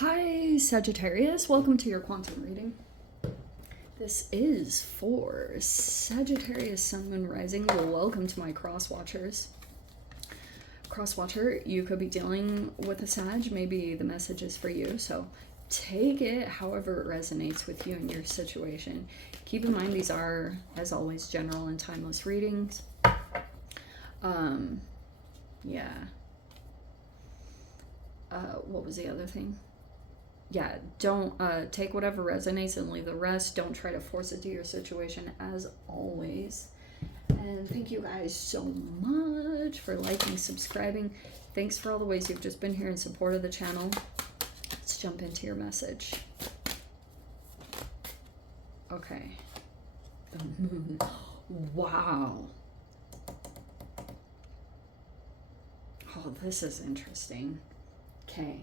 Hi Sagittarius, welcome to your quantum reading. This is for Sagittarius Sun, Moon, Rising. Welcome to my cross watchers. Cross watcher, you could be dealing with a Sag. Maybe the message is for you, so take it however it resonates with you and your situation. Keep in mind these are, as always, general and timeless readings. What was the other thing? Yeah, don't take whatever resonates and leave the rest. Don't try to force it to your situation, as always. And thank you guys so much for liking, subscribing. Thanks for all the ways you've just been here in support of the channel. Let's jump into your message. Okay. The moon. Wow. Oh, this is interesting. Okay.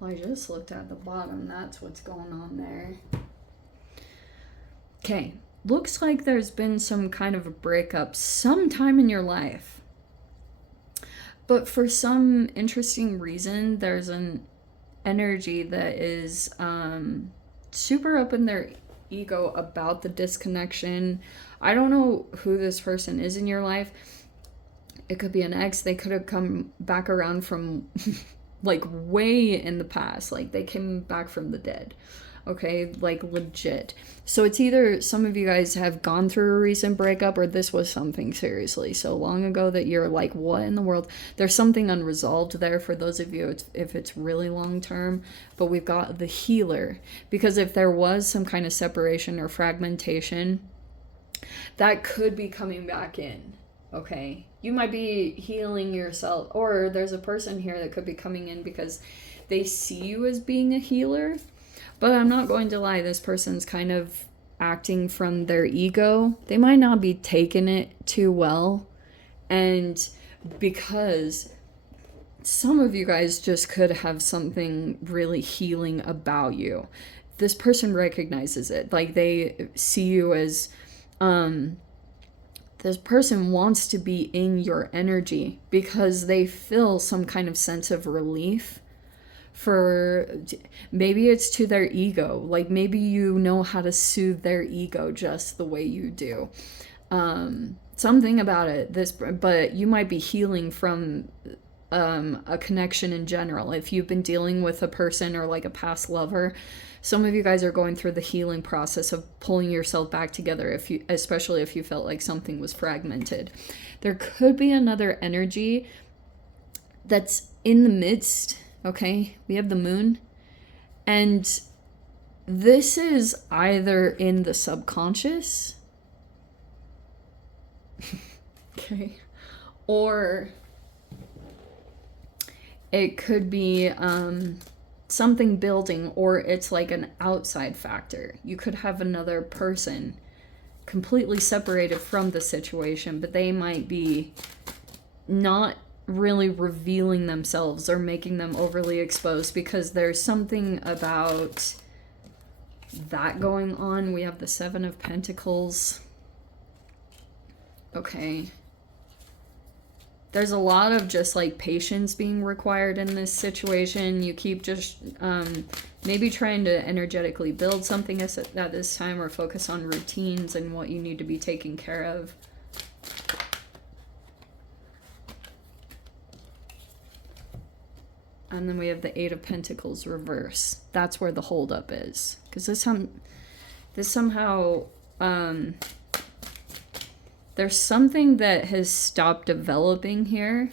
Well, I just looked at the bottom. That's what's going on there. Okay. Looks like there's been some kind of a breakup sometime in your life. But for some interesting reason, there's an energy that is super up in their ego about the disconnection. I don't know who this person is in your life. It could be an ex. They could have come back around from like way in the past. Like they came back from the dead. Okay, like legit. So it's either some of you guys have gone through a recent breakup or this was something seriously so long ago that you're like, what in the world? There's something unresolved there for those of you if it's really long term. But we've got the healer, because if there was some kind of separation or fragmentation, that could be coming back in. Okay, you might be healing yourself, or there's a person here that could be coming in because they see you as being a healer. But I'm not going to lie, this person's kind of acting from their ego. They might not be taking it too well. And because some of you guys just could have something really healing about you. This person recognizes it. Like they see you as, this person wants to be in your energy because they feel some kind of sense of relief. For maybe it's to their ego, like maybe you know how to soothe their ego just the way you do, something about it, but you might be healing from a connection in general. If you've been dealing with a person or like a past lover, some of you guys are going through the healing process of pulling yourself back together, especially if you felt like something was fragmented. There could be another energy that's in the midst. Okay, we have the moon, and this is either in the subconscious, okay, or it could be something building, or it's like an outside factor. You could have another person completely separated from the situation, but they might be not really revealing themselves or making them overly exposed, because there's something about that going on. We have the Seven of Pentacles. Okay. There's a lot of just like patience being required in this situation. You keep just maybe trying to energetically build something at this time, or focus on routines and what you need to be taking care of. And then we have the Eight of Pentacles reverse. That's where the holdup is. Because this somehow, there's something that has stopped developing here.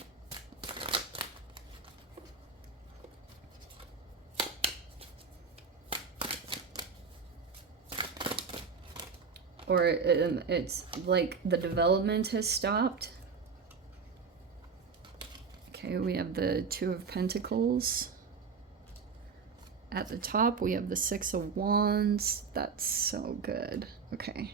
Or it's like the development has stopped. Okay, we have the Two of Pentacles. At the top, we have the Six of Wands. That's so good. Okay.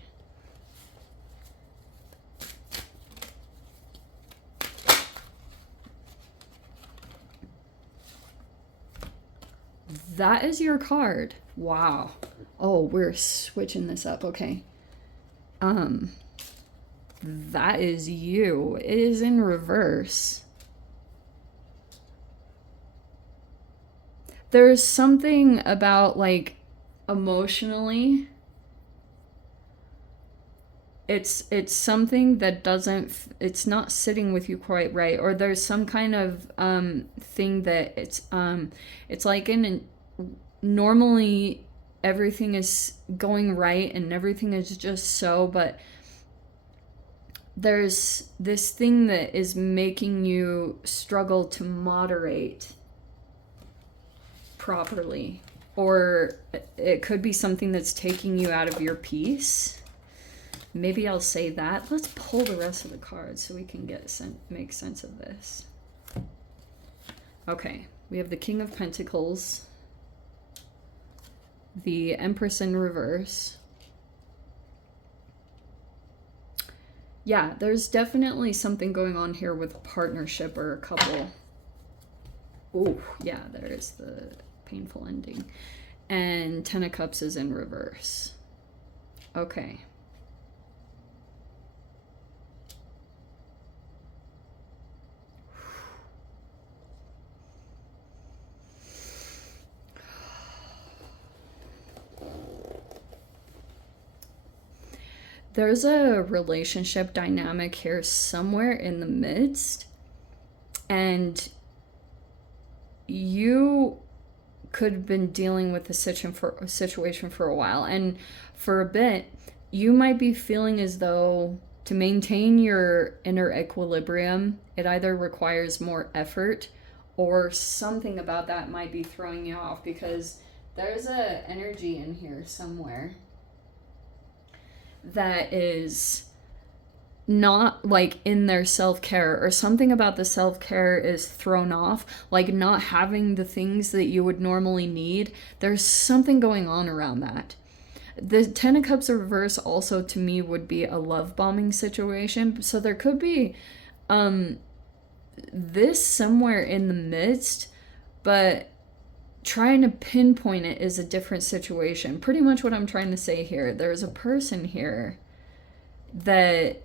That is your card. Wow. Oh, we're switching this up. Okay. That is you. It is in reverse. there's something about like emotionally, it's something that it's not sitting with you quite right, or there's some kind of thing that it's like normally everything is going right and everything is just so, but there's this thing that is making you struggle to moderate properly, or it could be something that's taking you out of your peace. Maybe I'll say that. Let's pull the rest of the cards so we can make sense of this. Okay, we have the King of Pentacles, the Empress in reverse. Yeah, there's definitely something going on here with a partnership or a couple. Oh, yeah, there is the painful ending. And Ten of Cups is in reverse. Okay. There's a relationship dynamic here somewhere in the midst, and you could have been dealing with the situation for a while, and for a bit you might be feeling as though to maintain your inner equilibrium it either requires more effort or something about that might be throwing you off, because there's a energy in here somewhere that is not like in their self-care, or something about the self-care is thrown off, like not having the things that you would normally need. There's something going on around that. The Ten of Cups reverse also to me would be a love bombing situation, so there could be this somewhere in the midst, but trying to pinpoint it is a different situation. Pretty much what I'm trying to say here, there's a person here that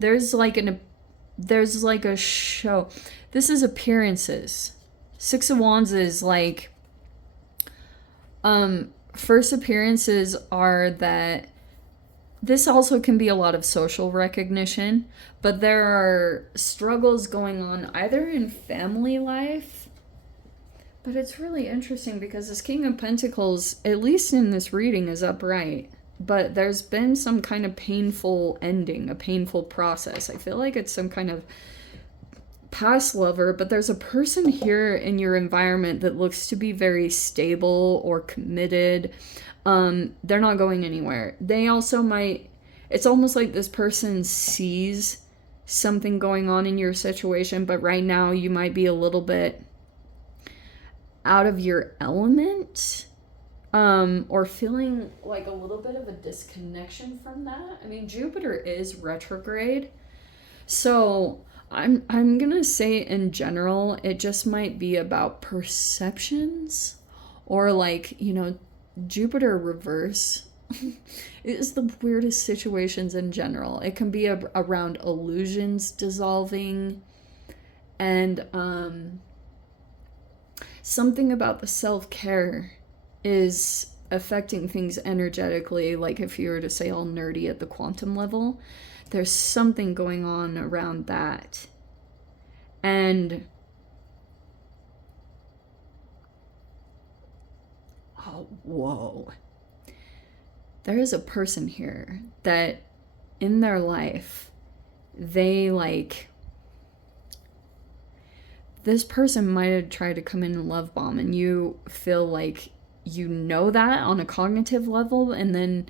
there's like a show. This is appearances. Six of Wands is like first appearances are that this also can be a lot of social recognition, but there are struggles going on either in family life. But it's really interesting because this King of Pentacles, at least in this reading, is upright. But there's been some kind of painful ending, a painful process. I feel like it's some kind of past lover, but there's a person here in your environment that looks to be very stable or committed. They're not going anywhere. They also might, it's almost like this person sees something going on in your situation, but right now you might be a little bit out of your element, or feeling like a little bit of a disconnection from that. I mean, Jupiter is retrograde, so I'm gonna say in general it just might be about perceptions, or like, Jupiter reverse is the weirdest situations in general. It can be around illusions dissolving, and something about the self-care is affecting things energetically. Like if you were to say all nerdy at the quantum level, there's something going on around that. And oh, whoa, there is a person here that in their life, they like, this person might have tried to come in and love bomb, and you feel like you know that on a cognitive level, and then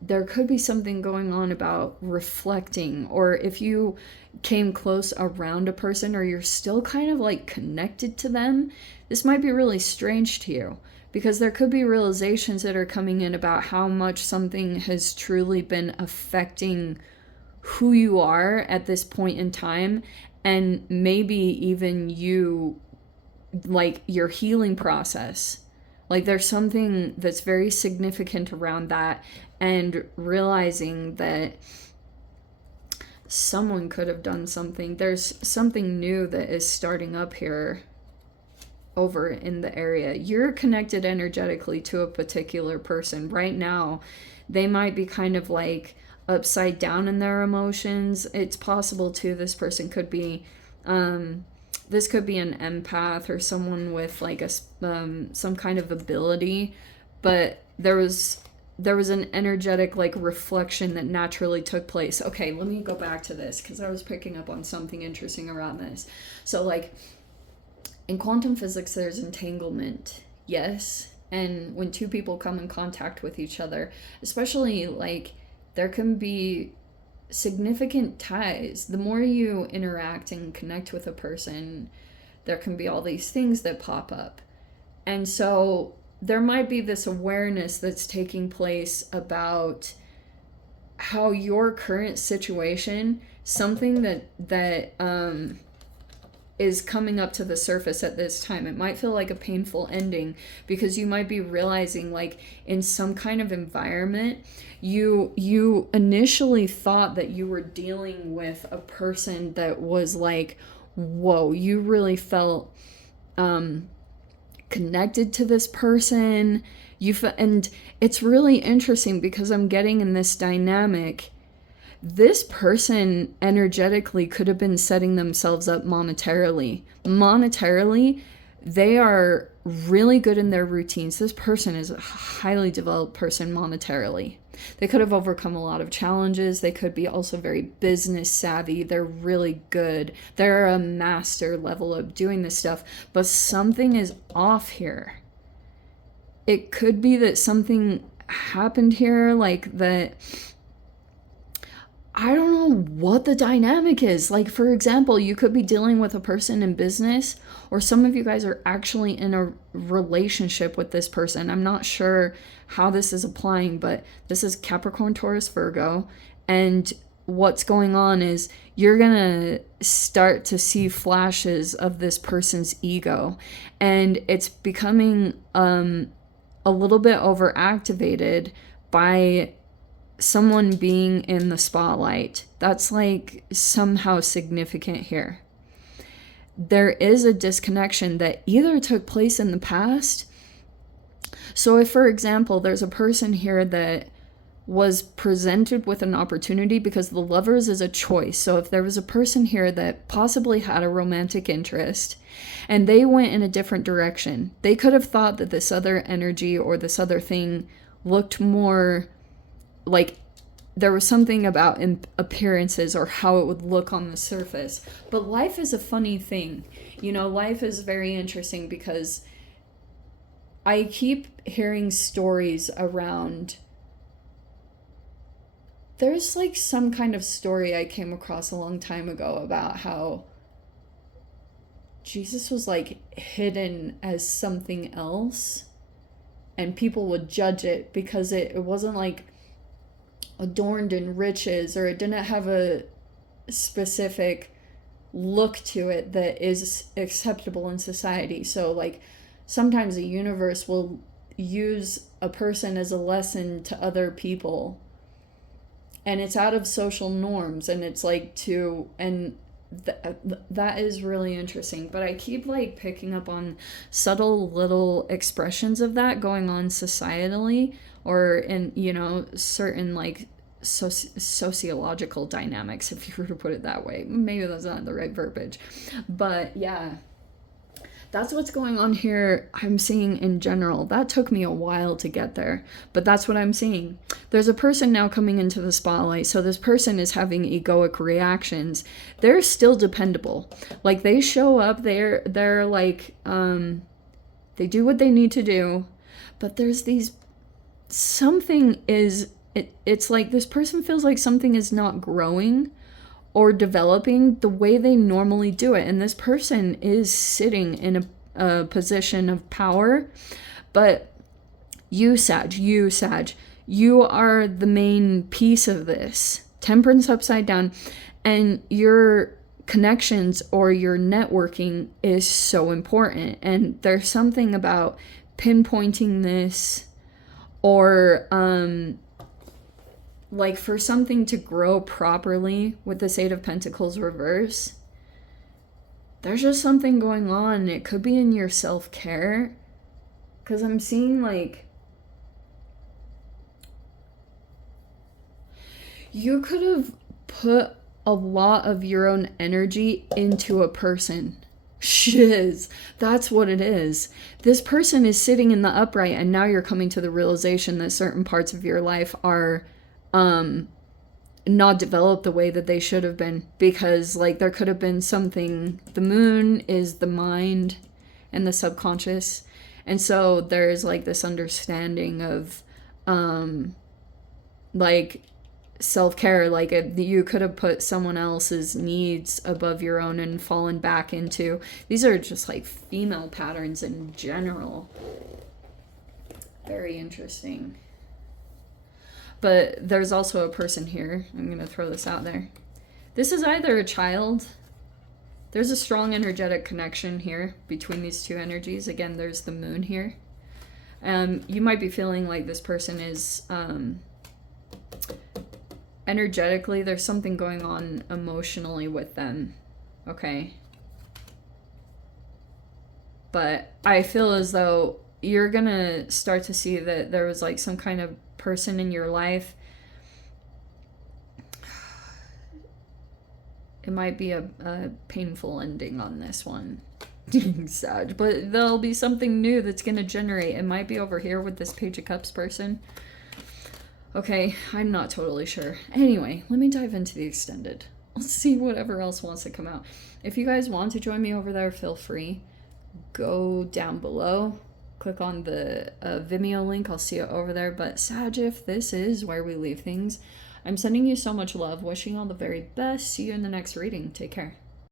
there could be something going on about reflecting, or if you came close around a person or you're still kind of like connected to them, this might be really strange to you, because there could be realizations that are coming in about how much something has truly been affecting who you are at this point in time. And maybe even you, like your healing process, like there's something that's very significant around that, and realizing that someone could have done something. There's something new that is starting up here over in the area. You're connected energetically to a particular person right now. They might be kind of like upside down in their emotions. It's possible too, this person could be this could be an empath or someone with like a some kind of ability, but there was an energetic like reflection that naturally took place. Okay, let me go back to this because I was picking up on something interesting around this. So like in quantum physics, there's entanglement, yes, and when two people come in contact with each other, especially like there can be significant ties. The more you interact and connect with a person, there can be all these things that pop up. And so there might be this awareness that's taking place about how your current situation, something that is coming up to the surface at this time. It might feel like a painful ending because you might be realizing like in some kind of environment, you initially thought that you were dealing with a person that was like, whoa, you really felt connected to this person. And it's really interesting because I'm getting in this dynamic. This person energetically could have been setting themselves up monetarily. Monetarily, they are really good in their routines. This person is a highly developed person monetarily. They could have overcome a lot of challenges. They could be also very business savvy. They're really good. They're a master level of doing this stuff. But something is off here. It could be that something happened here, like that. I don't know what the dynamic is. Like, for example, you could be dealing with a person in business, or some of you guys are actually in a relationship with this person. I'm not sure how this is applying, but this is Capricorn, Taurus, Virgo. And what's going on is you're going to start to see flashes of this person's ego. And it's becoming a little bit overactivated by someone being in the spotlight. That's like somehow significant here. There is a disconnection that either took place in the past. So if, for example, there's a person here that was presented with an opportunity, because the Lovers is a choice. So if there was a person here that possibly had a romantic interest and they went in a different direction, they could have thought that this other energy or this other thing looked more like there was something about appearances or how it would look on the surface. But life is a funny thing. You know, life is very interesting because I keep hearing stories around. There's like some kind of story I came across a long time ago about how Jesus was like hidden as something else and people would judge it because it wasn't like adorned in riches, or it didn't have a specific look to it that is acceptable in society. So like sometimes the universe will use a person as a lesson to other people, and it's out of social norms, and it's like that is really interesting. But I keep like picking up on subtle little expressions of that going on societally, or in, you know, certain like sociological dynamics, if you were to put it that way. Maybe that's not the right verbiage, but yeah, that's what's going on here. I'm seeing in general. That took me a while to get there, but that's what I'm seeing. There's a person now coming into the spotlight. So this person is having egoic reactions. They're still dependable. Like they show up, they're like, they do what they need to do, but there's these, it's like this person feels like something is not growing or developing the way they normally do it. And this person is sitting in a position of power. But you, Sag, you are the main piece of this. Temperance upside down. And your connections or your networking is so important. And there's something about pinpointing this, or like for something to grow properly with this Eight of Pentacles reverse, there's just something going on. It could be in your self-care, because I'm seeing like you could have put a lot of your own energy into a person. Shiz. That's what it is. This person is sitting in the upright, and now you're coming to the realization that certain parts of your life are not developed the way that they should have been, because like there could have been something. The moon is the mind and the subconscious, and so there's like this understanding of like self-care, like you could have put someone else's needs above your own and fallen back into, these are just like female patterns in general. Very interesting. But there's also a person here. I'm going to throw this out there. This is either a child. There's a strong energetic connection here between these two energies. Again, there's the moon here. You might be feeling like this person is energetically, there's something going on emotionally with them. Okay. But I feel as though you're gonna start to see that there was like some kind of person in your life. It might be a painful ending on this one. Sad. But there'll be something new that's gonna generate. It might be over here with this Page of Cups person. Okay, I'm not totally sure. Anyway, let me dive into the extended. Let's see whatever else wants to come out. If you guys want to join me over there, feel free. Go down below. Click on the Vimeo link. I'll see it over there. But Sag, if this is where we leave things, I'm sending you so much love. Wishing you all the very best. See you in the next reading. Take care.